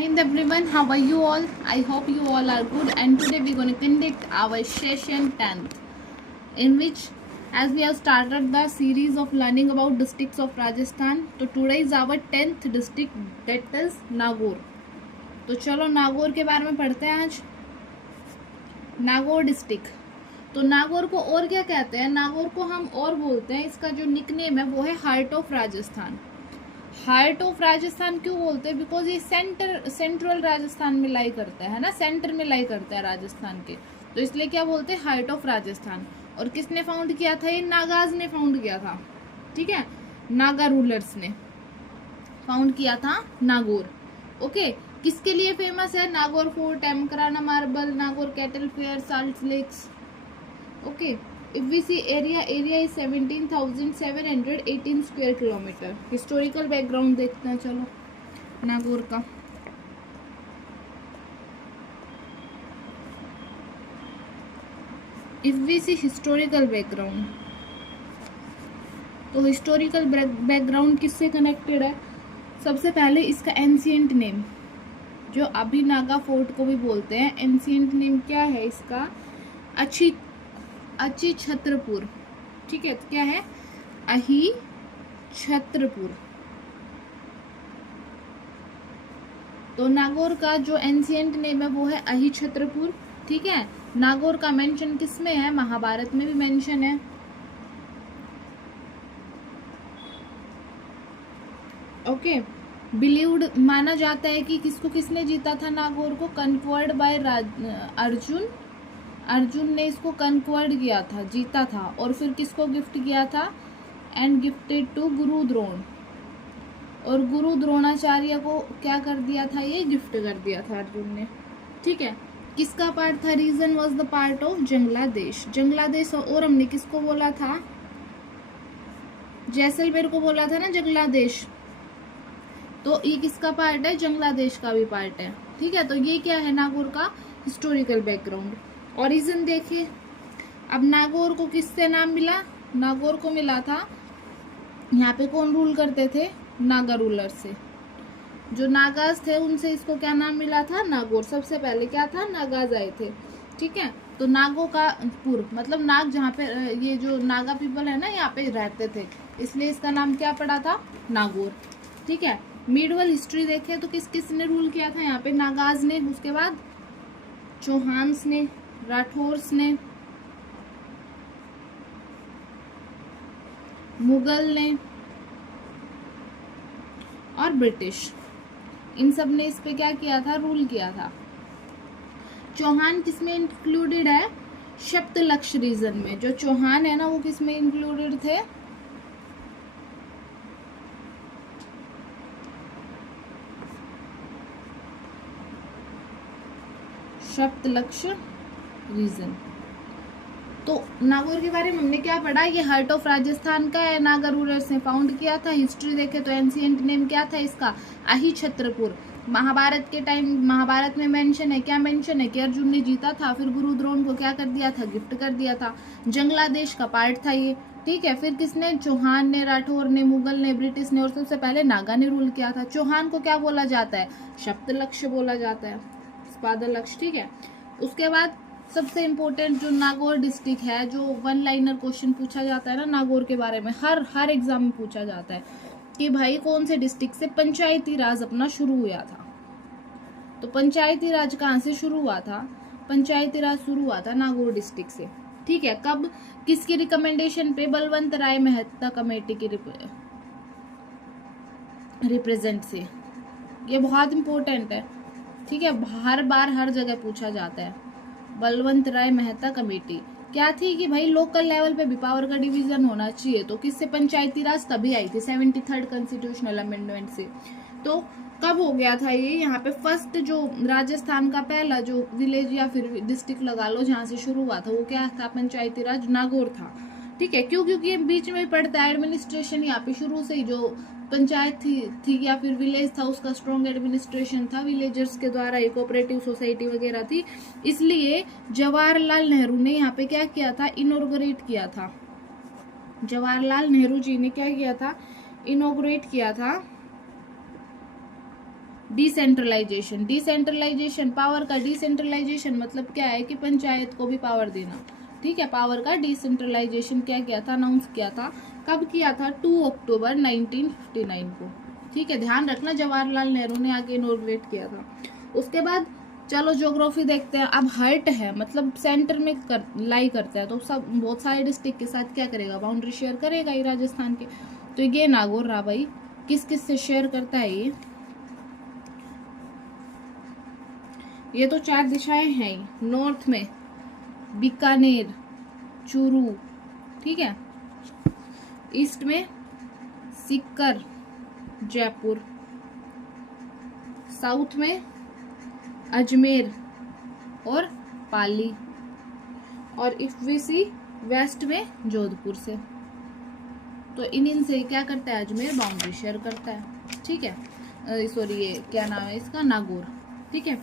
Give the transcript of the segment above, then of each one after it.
Hi everyone, how are you all? I hope you all are good, and today we're going to conduct our session 10th, in which, as we have started the series of learning about districts of Rajasthan, so today is our 10th district, that is Nagaur. तो चलो नागौर के बारे में पढ़ते हैं आज। Nagaur district, तो नागौर को और क्या कहते हैं? नागौर को हम और बोलते हैं, इसका जो निकनेम है वो है heart of Rajasthan. Heart of Rajasthan क्यों बोलते हैं? बिकॉज ये सेंट्रल राजस्थान में लाई करता है ना, सेंटर में लाई करता है राजस्थान के, तो इसलिए क्या बोलते हैं? Heart of Rajasthan. और किसने फाउंड किया था? ये नागाज ने फाउंड किया था, ठीक है, नागा रूलर्स ने फाउंड किया था नागौर। ओके, किसके लिए फेमस है? Nagaur fort, Makrana marble, Nagaur cattle fair, salt lakes. Okay, if we see area is 17,718 square kilometre. Historical background देखते हैं चलो नागौर का। if we see historical background, तो हिस्टोरिकल बैकग्राउंड किससे कनेक्टेड है? सबसे पहले इसका एंशिएंट नेम, जो अभी नागा फोर्ट को भी बोलते हैं, एंशिएंट नेम क्या है इसका? अची छत्रपुर, ठीक है, क्या है? अही छत्रपुर। तो नागौर का जो एंशिएंट नेम है वो है अही छत्रपुर, ठीक है। नागौर का मेंशन किस में है? महाभारत में भी मेंशन है। ओके, बिलीव्ड माना जाता है कि किसने जीता था नागौर को? कन्क्वर्ड बाय अर्जुन। अर्जुन ने इसको कन्क्वर्ड किया था, जीता था, और फिर किसको गिफ्ट किया था? एंड गिफ्टेड टू गुरु द्रोण। और गुरु द्रोणाचार्य को क्या कर दिया था? ये गिफ्ट कर दिया था अर्जुन ने, ठीक है। किसका पार्ट था? Region was the part of Jangladesh. Jangladesh, और हमने किसको बोला था? जैसलमेर को बोला था ना जंगलादेश, तो ये किसका पार्ट है? जंगलादेश का भी पार्ट है, ठीक है। तो ये क्या है नागौर का हिस्टोरिकल बैकग्राउंड। ओरिजिन देखिए, अब नागौर को किससे नाम मिला? नागौर को मिला था, यहाँ पे कौन रूल करते थे? नागा रूलर से। जो नागाज थे उनसे इसको क्या नाम मिला था? नागौर। सबसे पहले क्या था? नागाज आए थे, ठीक है। तो नागो का पुर मतलब नाग, जहाँ पे ये जो नागा पीपल है ना यहाँ पे रहते थे, इसलिए इसका नाम क्या पड़ा था? नागौर, ठीक है। मिडवल हिस्ट्री देखे तो किस ने रूल किया था यहाँ पे? नागाज ने, उसके बाद चौहान्स ने, राठौर्स ने, मुगल ने और ब्रिटिश, इन सब ने इस पे क्या किया था? रूल किया था। चौहान किसमें इंक्लूडेड है? सप्तलक्ष रीजन में। जो चौहान है ना वो किसमें इंक्लूडेड थे? सप्तलक्ष रीजन। तो नागौर के बारे में हमने क्या पढ़ा? ये हार्ट ऑफ राजस्थान का है, नागा रूलर्स ने फाउंड किया था। हिस्ट्री देखे तो एंशिएंट नेम क्या था इसका? अही छत्रपुर। महाभारत के टाइम, महाभारत में मेंशन है, क्या मेंशन है? कि अर्जुन ने जीता था, फिर गुरु द्रोण को क्या कर दिया था? गिफ्ट कर दिया था। जंगलादेश का पार्ट था ये, ठीक है। फिर किसने? चौहान ने, राठौर ने, मुगल ने, ब्रिटिश ने, और सबसे पहले नागा ने रूल किया था। चौहान को क्या बोला जाता है? सप्तलक्ष बोला जाता है, स्पादलक्ष, ठीक है। उसके बाद सबसे इम्पोर्टेंट जो नागौर डिस्ट्रिक्ट है, जो वन लाइनर क्वेश्चन पूछा जाता है ना नागौर के बारे में, हर एग्जाम में पूछा जाता है कि भाई कौन से डिस्ट्रिक्ट से पंचायती राज अपना शुरू हुआ था? तो पंचायती राज कहाँ से शुरू हुआ था? पंचायती राज शुरू हुआ था नागौर डिस्ट्रिक्ट से, ठीक है। कब? किसकी रिकमेंडेशन पे? बलवंत राय मेहता कमेटी की रिप्रेजेंट से। ये बहुत इंपॉर्टेंट है, ठीक है, हर बार हर जगह पूछा जाता है। बलवंत राय मेहता कमेटी क्या थी? कि भाई लोकल लेवल पे भी पावर का डिवीजन होना चाहिए। तो किससे पंचायती राज तभी आई थी? 73rd कॉन्स्टिट्यूशनल अमेंडमेंट से। तो कब हो गया था ये? यहाँ पे फर्स्ट जो राजस्थान का पहला जो विलेज या फिर डिस्ट्रिक्ट लगा लो जहाँ से शुरू हुआ था, वो क्या था? पंचायती राज नागौर था, ठीक है। क्यों? क्योंकि ये बीच में पड़ता है, एडमिनिस्ट्रेशन यहाँ पे शुरू से ही जो पंचायत थी या फिर विलेज था, उसका स्ट्रॉन्ग एडमिनिस्ट्रेशन था, विलेजर्स के द्वारा एक कोऑपरेटिव सोसाइटी वगैरह थी। इसलिए जवाहरलाल नेहरू ने यहाँ पे क्या किया था? इनॉग्रेट किया था। जवाहरलाल नेहरू जी ने क्या किया था? इनॉग्रेट किया था डिसेंट्रलाइजेशन, डिसेंट्रलाइजेशन पावर का डिसेंट्रलाइजेशन मतलब क्या है कि पंचायत को भी पावर देना, ठीक है। पावर का डिसेंट्रलाइजेशन क्या किया था, अनाउंस किया था, कब किया था, 2 अक्टूबर 1959 को, ठीक है। ध्यान रखना जवाहरलाल नेहरू ने आगे इनॉग्रेट किया था। उसके बाद चलो ज्योग्राफी देखते हैं। अब हर्ट है मतलब सेंटर में लाई करता है, तो सब बहुत सारे डिस्ट्रिक्ट के साथ क्या करेगा, बाउंड्री शेयर करेगा ही राजस्थान के। तो ये नागौर रहा भाई, किस किस से शेयर करता है ये तो 4 दिशाएं हैं ही। नॉर्थ में बीकानेर, चूरू, ठीक है। ईस्ट में सीकर, जयपुर। साउथ में अजमेर और पाली। और इफ वी सी वेस्ट में जोधपुर से। तो इन से क्या करता है, अजमेर बाउंड्री शेयर करता है, ठीक है। सॉरी ये क्या नाम है इसका, नागौर, ठीक है।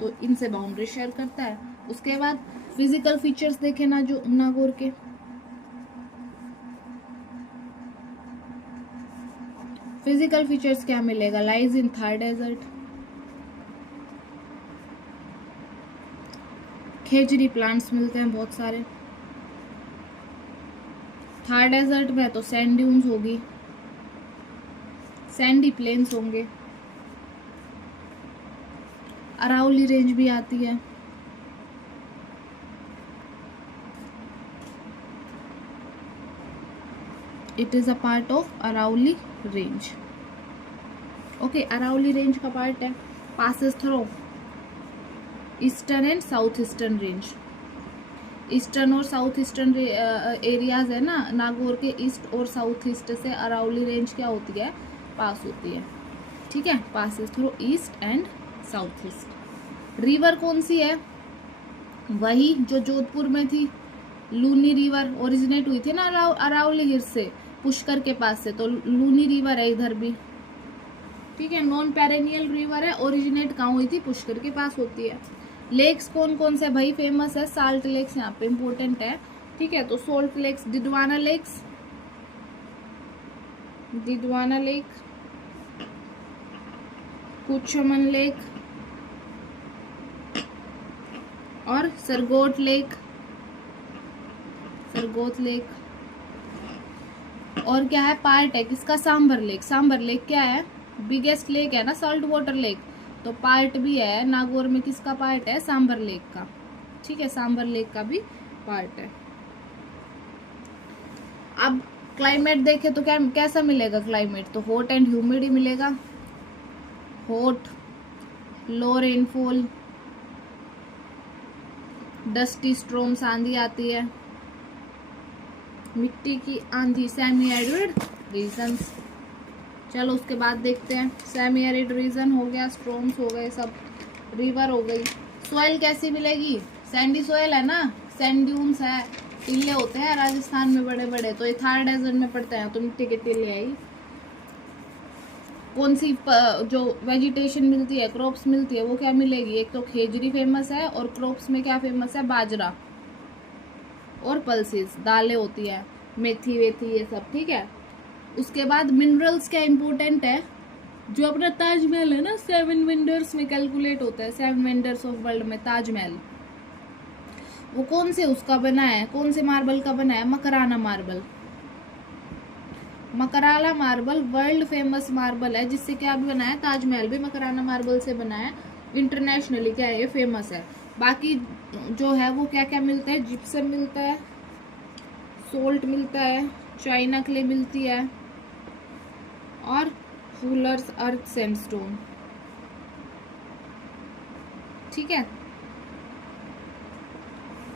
तो इनसे बाउंड्री शेयर करता है। उसके बाद फिजिकल फीचर्स देखे ना जो नागौर के, फिजिकल फीचर्स क्या मिलेगा, लाइज इन थार डेजर्ट, खेजड़ी प्लांट्स मिलते हैं बहुत सारे। थार डेजर्ट में तो सैंड ड्यून्स होगी, सैंडी प्लेन्स होंगे। अरावली रेंज भी आती है, it is a part of Aravalli range, okay. Aravalli range का पार्ट है, passes through eastern and south eastern range. Eastern और साउथ ईस्टर्न एरियाज है ना नागौर के, ईस्ट और साउथ ईस्ट से अरावली रेंज क्या होती है, पास होती है, ठीक है। Passes through east and south east. River कौन सी है, वही जो जोधपुर में थी, लूनी रिवर ओरिजिनेट हुई थी ना अरावली हिल्स से, पुष्कर के पास से, तो लूनी रिवर है इधर भी, ठीक है। नॉन पेरेनियल रिवर है, ओरिजिनेट कहाँ हुई थी, पुष्कर के पास होती है। लेक्स कौन कौन से भाई फेमस है, साल्ट लेक्स यहाँ पे इम्पोर्टेंट है, ठीक है। तो salt lakes, Didwana lakes, Didwana lake, Kuchaman lake और सरगोट लेक, सरगोत लेक। और क्या है, पार्ट है किसका, सांबर लेक। सांबर लेक क्या है, बिगेस्ट लेक है ना सॉल्ट वाटर लेक, तो पार्ट भी है नागौर में, किसका पार्ट है, सांबर लेक का, ठीक है। सांबर लेक का भी पार्ट है। अब क्लाइमेट देखे तो क्या कैसा मिलेगा क्लाइमेट, तो हॉट एंड ह्यूमिड ही मिलेगा। हॉट, लो रेनफॉल, डस्टी स्ट्रॉम्स, आंधी आती है, मिट्टी की आंधी, सेमी एरिड रीजन्स। चलो उसके बाद देखते हैं, सेमी एरिड रीजन हो गया, स्ट्रॉम्स हो गए, सब रिवर हो गई। सॉइल कैसी मिलेगी, सैंडी सॉइल है ना, सैंड ड्यून्स है, टीले होते हैं राजस्थान में बड़े बड़े, तो ये थार डेजर्ट में पड़ते हैं, तो मिट्टी के टीले आई। कौन सी जो वेजिटेशन मिलती है, क्रॉप्स मिलती है, वो क्या मिलेगी, एक तो खेजड़ी फेमस है, और क्रॉप्स में क्या फेमस है, बाजरा और पल्सेस, दालें होती है, मेथी वेथी ये सब, ठीक है। उसके बाद मिनरल्स क्या इंपॉर्टेंट है, जो अपना ताजमहल है ना 7 वंडर्स में कैलकुलेट होता है, 7 वंडर्स ऑफ वर्ल्ड में ताजमहल, वो कौन से उसका बना है, कौन से मार्बल का बना है, Makrana marble. Makrana marble world famous marble है, जिससे क्या भी बना है, ताजमहल भी मकराना मार्बल से बना है, इंटरनेशनली क्या है ये फेमस है। बाकी जो है वो क्या क्या मिलता है, जिप्सम मिलता है, सोल्ट मिलता है, चाइना क्ले मिलती है, और फुलर्स अर्थ सैंडस्टोन, ठीक है।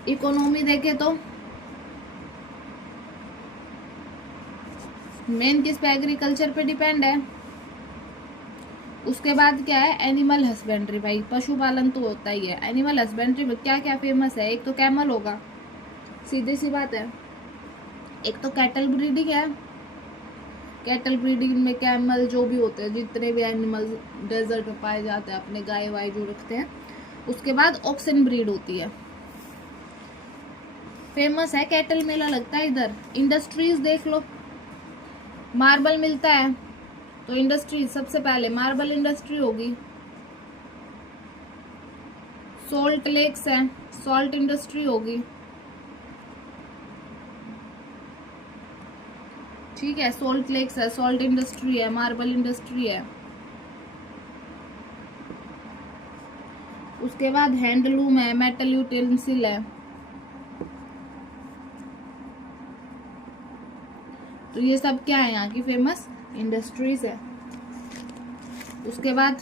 इकोनॉमी देखे तो मेन किस पे, एग्रीकल्चर पे डिपेंड है। उसके बाद क्या है, एनिमल हस्बेंड्री, भाई पशुपालन तो होता ही है। एनिमल हस्बेंड्री में क्या क्या फेमस है, एक तो कैमल होगा, सीधी सी बात है। एक तो कैटल ब्रीडिंग है, कैटल ब्रीडिंग में कैमल जो भी होते हैं, जितने भी एनिमल डेजर्ट में पाए जाते हैं, अपने गाय वाय जो रखते हैं। उसके बाद ऑक्सन ब्रीड होती है, फेमस है, कैटल मेला लगता है इधर। इंडस्ट्रीज देख लो, मार्बल मिलता है, तो इंडस्ट्री सबसे पहले मार्बल इंडस्ट्री होगी, सॉल्ट लेक्स है, सॉल्ट इंडस्ट्री होगी, ठीक है, सॉल्ट लेक्स है, सॉल्ट इंडस्ट्री है, मार्बल इंडस्ट्री है। उसके बाद हैंडलूम है, मेटल यूटेंसिल है। तो ये सब क्या है यहाँ की फेमस इंडस्ट्रीज है। उसके बाद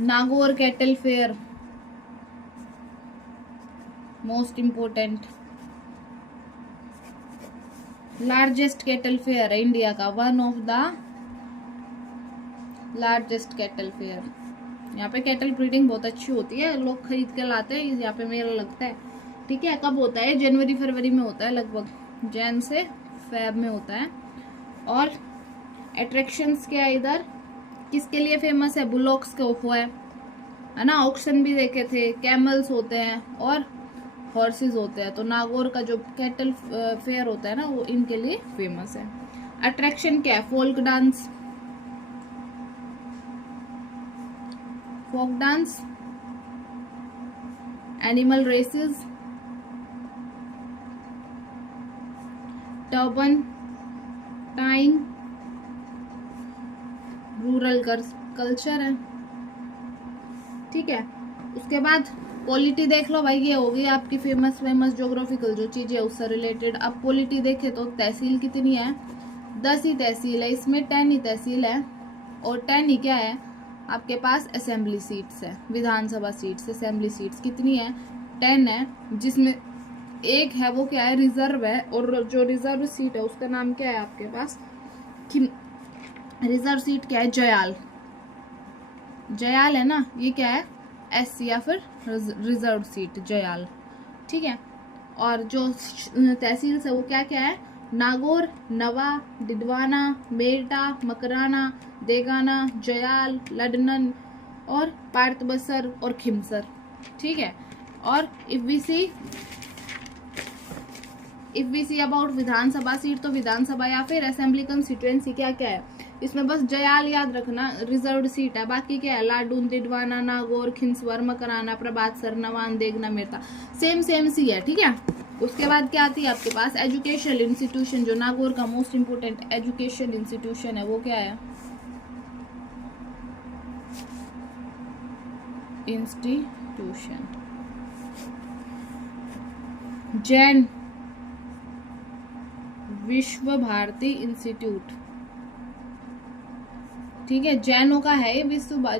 Nagaur cattle fair, most important, largest cattle fair है इंडिया का, one of the largest cattle fair. यहाँ पे कैटल ब्रीडिंग बहुत अच्छी होती है, लोग खरीद के लाते हैं, यहाँ पे मेला लगता है, ठीक है। कब होता है? जनवरी फरवरी में होता है, लगभग जैन से फेब में होता है। और अट्रैक्शंस क्या है इधर, किसके लिए फेमस है? बुलॉक्स के हुआ है ना, ऑक्शन भी देखे थे, कैमल्स होते हैं और हॉर्सेस होते हैं। तो नागौर का जो कैटल फेयर होता है ना, वो इनके लिए फेमस है। अट्रैक्शन क्या है? Folk dance, folk dance, animal races, turban tying, rural culture है, ठीक है। उसके बाद पॉलिटी देख लो भाई, ये होगी आपकी फेमस ज्योग्राफिकल जो चीजें उससे रिलेटेड। अब पॉलिटी देखे तो तहसील कितनी है? 10 ही तहसील है, इसमें 10 ही तहसील है। और 10 ही क्या है आपके पास? असेंबली सीट्स है, विधानसभा सीट्स, असेंबली सीट्स कितनी है? 10 है, जिसमें एक है वो क्या है? रिजर्व है। और जो रिजर्व सीट है उसका नाम क्या है आपके पास? रिजर्व सीट क्या है? जयाल, जयाल है ना, ये क्या है? एससी या फिर रिजर्व सीट जयाल, ठीक है। और जो तहसील से वो क्या क्या है? नागौर, नवा, डिडवाना, मेरठा, मकराना, देगाना, जयाल, लडनन और पार्तबसर और खिमसर, ठीक है। और if we see about Vidhan Sabha seat, तो विधानसभा या फिर असेंबली कंस्टिट्यूएंसी क्या क्या है इसमें? बस जयाल याद रखना, रिजर्व्ड सीट है। बाकी क्या है? लाडून, दिडवाना, नागौर, खिंसवर, मकराना, प्रभात सर, नवान, देगना, मेरठा, सेम सी है, ठीक है। उसके बाद क्या आती है आपके पास? एजुकेशनल इंस्टीट्यूशन, जो नागौर का मोस्ट इम्पोर्टेंट एजुकेशन इंस्टीट्यूशन है वो क्या है? इंस्टीट्यूशन जैन विश्व भारती इंस्टीट्यूट, ठीक है। जैनों का है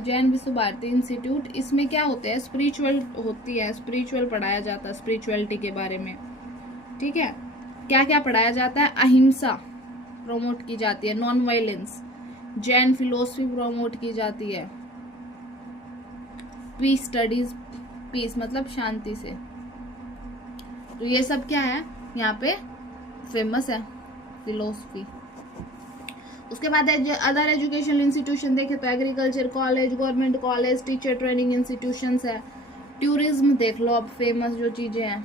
जैन विश्व भारती इंस्टीट्यूट। इसमें क्या होते हैं? स्पिरिचुअल होती है, स्पिरिचुअल पढ़ाया जाता है, स्पिरिचुअलिटी के बारे में, ठीक है। क्या क्या पढ़ाया जाता है? अहिंसा प्रोमोट की जाती है, non violence, Jain philosophy promote की जाती है, पीस स्टडीज, पीस मतलब शांति से। तो ये सब क्या है यहाँ पे फेमस है, फिलोसफी। उसके बाद अदर एजुकेशनल इंस्टीट्यूशन देखे तो agriculture college, government college, teacher training institutions है। टूरिज्म देख लो अब, फेमस जो चीजें हैं।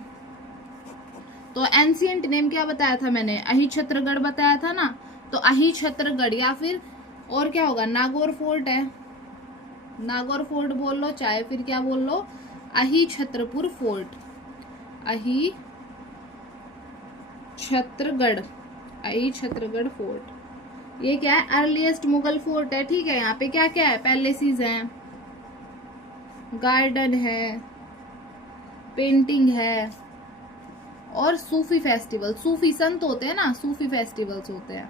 तो एंशिएंट नेम क्या बताया था मैंने? अहिछत्रगढ़ बताया था ना। तो अहिछत्रगढ़ या फिर और क्या होगा? नागौर फोर्ट है, नागौर फोर्ट बोल लो, चाहे फिर क्या बोल लो, अहिछत्रपुर फोर्ट, अहिछत्रगढ़ फोर्ट। ये क्या है? अर्लीस्ट मुगल फोर्ट है, ठीक है। यहाँ पे क्या क्या है? पैलेसेस हैं, गार्डन है, पेंटिंग है और सूफी फेस्टिवल, सूफी संत होते हैं ना, सूफी फेस्टिवल्स होते हैं,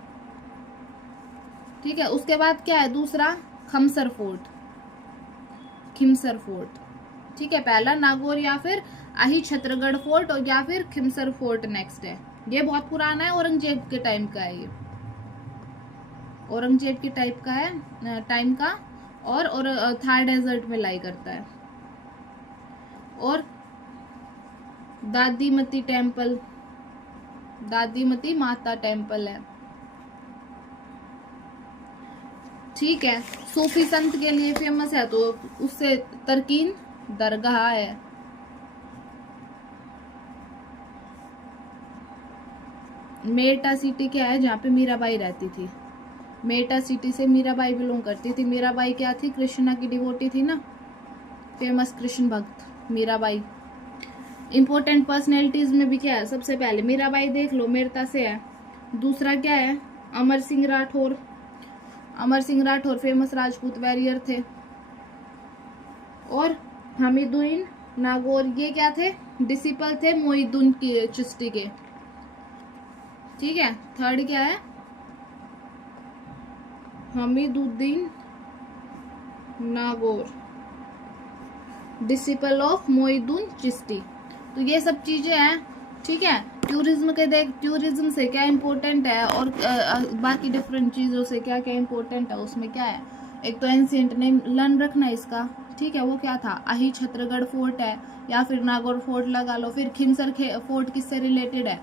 ठीक है। उसके बाद क्या है दूसरा? खमसर फोर्ट, खिमसर फोर्ट, ठीक है। पहला नागौर या फिर अहिछत्रगढ़ फोर्ट और या फिर खिमसर फोर्ट नेक्स्ट है। ये बहुत पुराना है, औरंगजेब के टाइम का है, ये औरंगजेब के टाइम का और थार डेजर्ट में लाई करता है। और दादीमती टेम्पल, दादीमती माता टेम्पल है, ठीक है। सूफी संत के लिए फेमस है, तो उससे तरकीन दरगाह है। मेटा सिटी क्या है, जहाँ पे मीराबाई रहती थी। मेटा सिटी से मीराबाई बिलोंग करती थी। मीराबाई क्या थी, कृष्णा की डिवोटी थी ना, फेमस कृष्ण भक्त मीराबाई। इंपॉर्टेंट पर्सनैलिटीज में भी क्या है, सबसे पहले मीराबाई देख लो, मेरता से है। दूसरा क्या है, अमर सिंह राठौर। अमर सिंह राठौर फेमस राजपूत वॉरियर थे। और हमीदुद्दीन नागौर, ये क्या थे, डिसिपल थे मोहिउद्दीन की चिश्ती के। ठीक है। थर्ड क्या है, हमीदुद्दीन नागौर, डिसिपल ऑफ मोहिउद्दीन चिश्ती। तो ये सब चीजें हैं। ठीक है। टूरिज्म के देख, टूरिज्म से क्या इम्पोर्टेंट है और बाकी डिफरेंट चीजों से क्या क्या इम्पोर्टेंट है, उसमें क्या है, एक तो एंशिएंट नेम लर्न रखना इसका। ठीक है। वो क्या था, अही छत्रगढ़ फोर्ट है, या फिर नागौर फोर्ट लगा लो। फिर खिमसर फोर्ट किससे रिलेटेड है,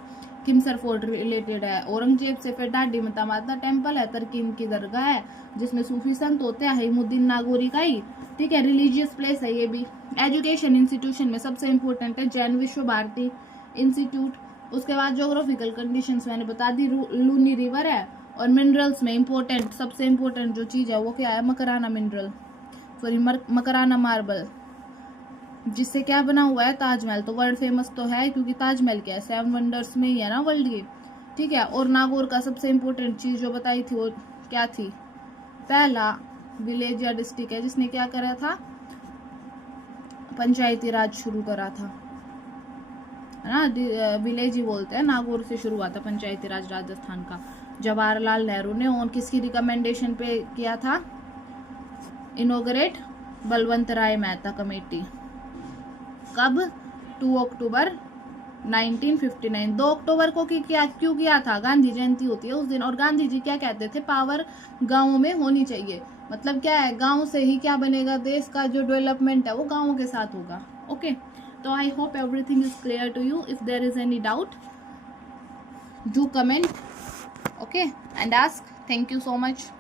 खिमसर फोर्ट रिलेटेड है औरंगजेब से। फिर डाडी माता माता टेम्पल है, तरकीन की दरगाह है जिसमें सूफी संत होते हैं, हिमुद्दीन नागौरी का ही। ठीक है। रिलीजियस प्लेस है ये भी। एजुकेशन इंस्टीट्यूशन में सबसे इम्पोर्टेंट है जैन विश्व भारती इंस्टीट्यूट। उसके बाद ज्योग्राफिकल कंडीशंस मैंने बता दी, लूनी रिवर है। और मिनरल्स में इम्पोर्टेंट, सबसे इम्पोर्टेंट जो चीज़ है वो क्या है, Makrana mineral, sorry Makrana marble, जिससे क्या बना हुआ है, ताजमहल। तो वर्ल्ड फेमस तो है, क्योंकि ताजमहल क्या है, 7 वंडर्स में ही है ना वर्ल्ड के। ठीक है। और नागौर का सबसे इम्पोर्टेंट चीज़ जो बताई थी वो क्या थी, पहला विलेज या डिस्ट्रिक्ट है जिसने क्या करा था, पंचायती राज शुरू करा था, है ना। विलेज ही बोलते हैं, नागौर से शुरू हुआ था पंचायती राज राजस्थान का। जवाहरलाल नेहरू ने, और किसकी रिकमेंडेशन पे किया था, इनोग्रेट बलवंत राय मेहता कमेटी। कब, 2 अक्टूबर 1959। 2 अक्टूबर को क्यों किया था, गांधी जयंती होती है उस दिन। और गांधी जी क्या कहते थे, पावर गांवों में होनी चाहिए। मतलब क्या है, गांव से ही क्या बनेगा, देश का जो डेवलपमेंट है वो गांवों के साथ होगा। ओके। तो I hope everything is clear to you. If there is any doubt do comment, okay, and ask. Thank you so much.